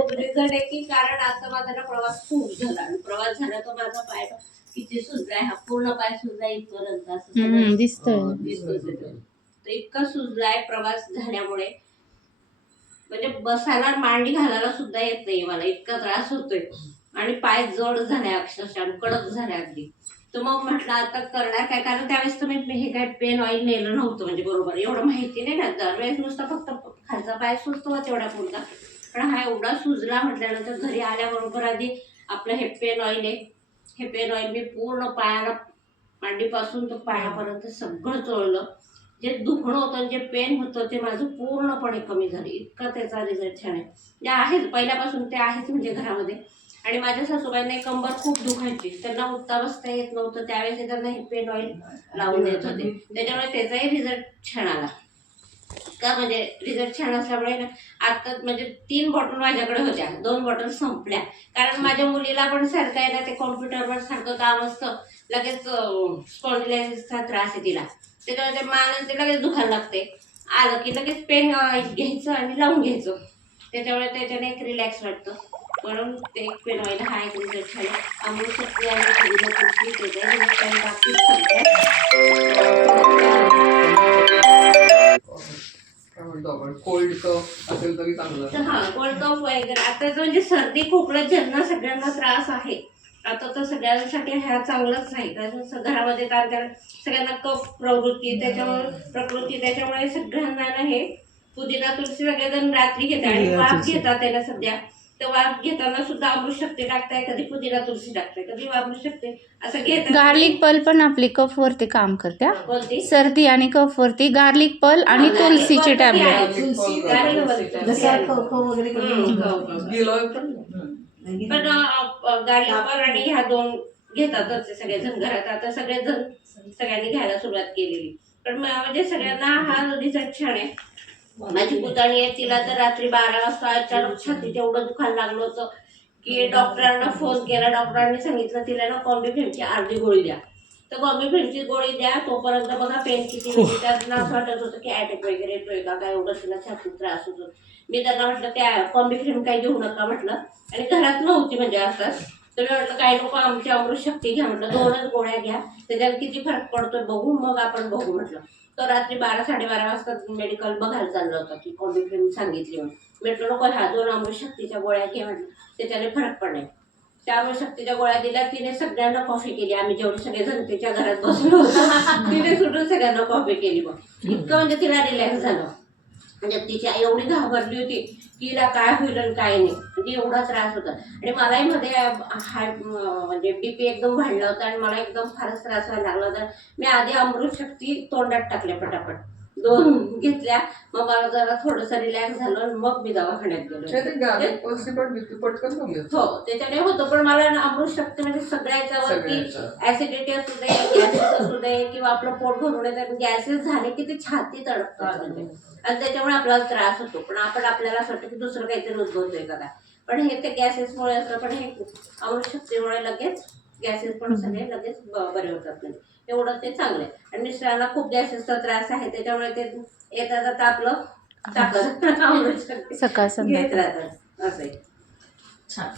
खूप रिझल्ट आहे की कारण आता माझा ना प्रवास खूप झाला आणि प्रवास झाला तर माझा पाय किती सुजलाय, हा पूर्ण पाय सुजलाय इथपर्यंत असं दिसतोय. तर इतका सुजलाय प्रवास झाल्यामुळे, म्हणजे बसायला मांडी घालायला सुद्धा येत नाही मला, इतका त्रास होतोय आणि पाय जड झाले अक्षरशः आणि कडक झाले अगदी. तर मग म्हटलं आता करणार काय, कारण त्यावेळेस तर मी हे काय पेन ऑइल नेलं नव्हतं, म्हणजे बरोबर एवढं माहिती नाही ना, दरवेळेस नुसतं फक्त खालचा पाय सुजतो तेवढ्या पुरता. पण हा एवढा सुजला म्हटल्यानंतर घरी आल्याबरोबर आधी आपलं हे पेन ऑइल आहे, हे पेन ऑइल मी पूर्ण पायाला, मांडीपासून तर पायापर्यंत सगळं चोळलं. जे दुखणं होतं जे पेन होतं ते माझं पूर्णपणे कमी झालं, इतका त्याचा रिझल्ट छान आहे. जे आहेच पहिल्यापासून ते आहेच म्हणजे घरामध्ये. आणि माझ्या सासूबाईंना कंबर खूप दुखायची, त्यांना उठता बसता येत नव्हतं, त्यावेळेस त्यांना हे पेन ऑइल लावून देत होते, त्याच्यामुळे त्याचाही रिझल्ट छान आला. का म्हणजे रिझल्ट छान असल्यामुळे ना आता म्हणजे 3 बॉटल माझ्याकडे होत्या, 2 बॉटल संपल्या. कारण माझ्या मुलीला पण सारखं आहे ना ते कॉम्प्युटरवर सारखं काम असतं, लगेच स्पॉन्डिलायसिसचा त्रास आहे तिला, त्याच्यामुळे ते मान ते लगेच दुखायला लागते. आलं की लगेच पेन घ्यायचं आणि लावून घ्यायचं, त्याच्यामुळे त्याच्याने एक रिलॅक्स वाटतं. म्हणून ते एक पेन ऑइल हा एक रिझल्ट छान आहे. अमृतसुत्री आणि पुदिना तुळशी त्याचाही रिझल्ट आहे. बाकी सगळ्यात कोल्ड कफ असेल तरी चांगलं. हा कोल्ड कफ वगैरे आता म्हणजे सर्दी खोकला ज्यांना सगळ्यांना त्रास आहे आता तर सगळ्यांसाठी ह्या चांगलंच आहे. कारण घरामध्ये काय सगळ्यांना कफ प्रकृती त्याच्यामुळे सगळ्यांना ना हे पुदिना तुळशी सगळेजण रात्री घेतात आणि वाफ घेतात. त्याला सध्या तर वाफ घेताना सुद्धा अमृतशक्ती टाकताय, कधी पुदिना तुळशी टाकताय, कधी अमृतशक्ती असं घेतात. गार्लिक पल पण आपली कफ वरती काम करते, कोणती सर्दी आणि कफ वरती गार्लिक पल आणि तुलसीचे टॅबलेट. पण गार्लिक पल आणि ह्या 2 घेतातच सगळेजण घरात, आता सगळेजण सगळ्यांनी घ्यायला सुरुवात केलेली. पण म्हणजे सगळ्यांना हा रिझल्ट छान आहे. माझी पुतणी आहे, तिला तर रात्री 12 वाजता अचानक छातीत एवढं दुखायला लागलं होतं की डॉक्टरांना फोन केला. डॉक्टरांनी सांगितलं तिला ना कॉम्बिफ्लेमची अर्धी गोळी द्या. तर कॉम्बिफ्लेमची गोळी द्या, तोपर्यंत बघा पेन किती होती. त्यांना असं वाटत होतं की अटॅक वगैरे येतोय का काय, एवढं तिला छातीत त्रास होतो. मी त्यांना म्हटलं त्या कॉम्बिफ्लेम काही घेऊ नका म्हटलं, आणि घरात नव्हती म्हणजे असंच. तर मी म्हटलं काही नको, आमची अमृतशक्ती घ्या म्हटलं, 2च गोळ्या घ्या, त्याच्यात किती फरक पडतोय बघू, मग आपण बघू म्हटलं. तर रात्री 12-12:30 वाजता मेडिकल बघायला चाललं होतं की कॉम्बिफ्लेम सांगितली म्हणून. म्हटलं नको, ह्या 2 अमृतशक्तीच्या गोळ्या घे म्हटलं, त्याच्याने फरक पडणार. त्यामुळे शक्तीच्या गोळ्या दिल्या. तिने सगळ्यांना कॉफी केली, आम्ही जेवढे सगळे जनतेच्या घरात बसलो होतो तिने सुटून सगळ्यांना कॉफी केली. मग इतकं म्हणजे तिला रिलॅक्स झालं. म्हणजे तिची आई एवढी घाबरली होती की तिला काय होईल आणि काय नाही, म्हणजे एवढा त्रास होता. आणि मलाही मध्ये म्हणजे बीपी एकदम वाढला होता आणि मला एकदम फारच त्रास व्हायला लागला होता. मी आधी अमृतशक्ती तोंडात टाकल्या पटापट, 2 घेतल्या, मग मला जरा थोडंसं रिलॅक्स झालं आणि मग मी दवाखान्यात गेलो. हो त्याच्याने होतं, पण मला अमृतशक्ती म्हणजे सगळ्याच्यावरती ऍसिडिटी असू दे, गॅसेस असू दे, किंवा आपलं पोट भरून येतं, गॅसेस झाले की ते छाती तडपतात आणि त्याच्यामुळे आपल्याला त्रास होतो. पण आपण आपल्याला असं वाटतं की दुसरं काहीतरी उद्भवतोय का, पण हे ते गॅसेसमुळे असतं. पण हे अमृतशक्तीमुळे लगेच गॅसेस पण सगळे लगेच बरे होतात. म्हणजे एवढं ते चांगलं आहे. आणि मिस्टरांना खूप गॅसेसचा त्रास आहे, त्याच्यामुळे ते येता जाता आपलं टाकत अमृतशक्ती सकाळ घेत राहतात असं आहे. छान.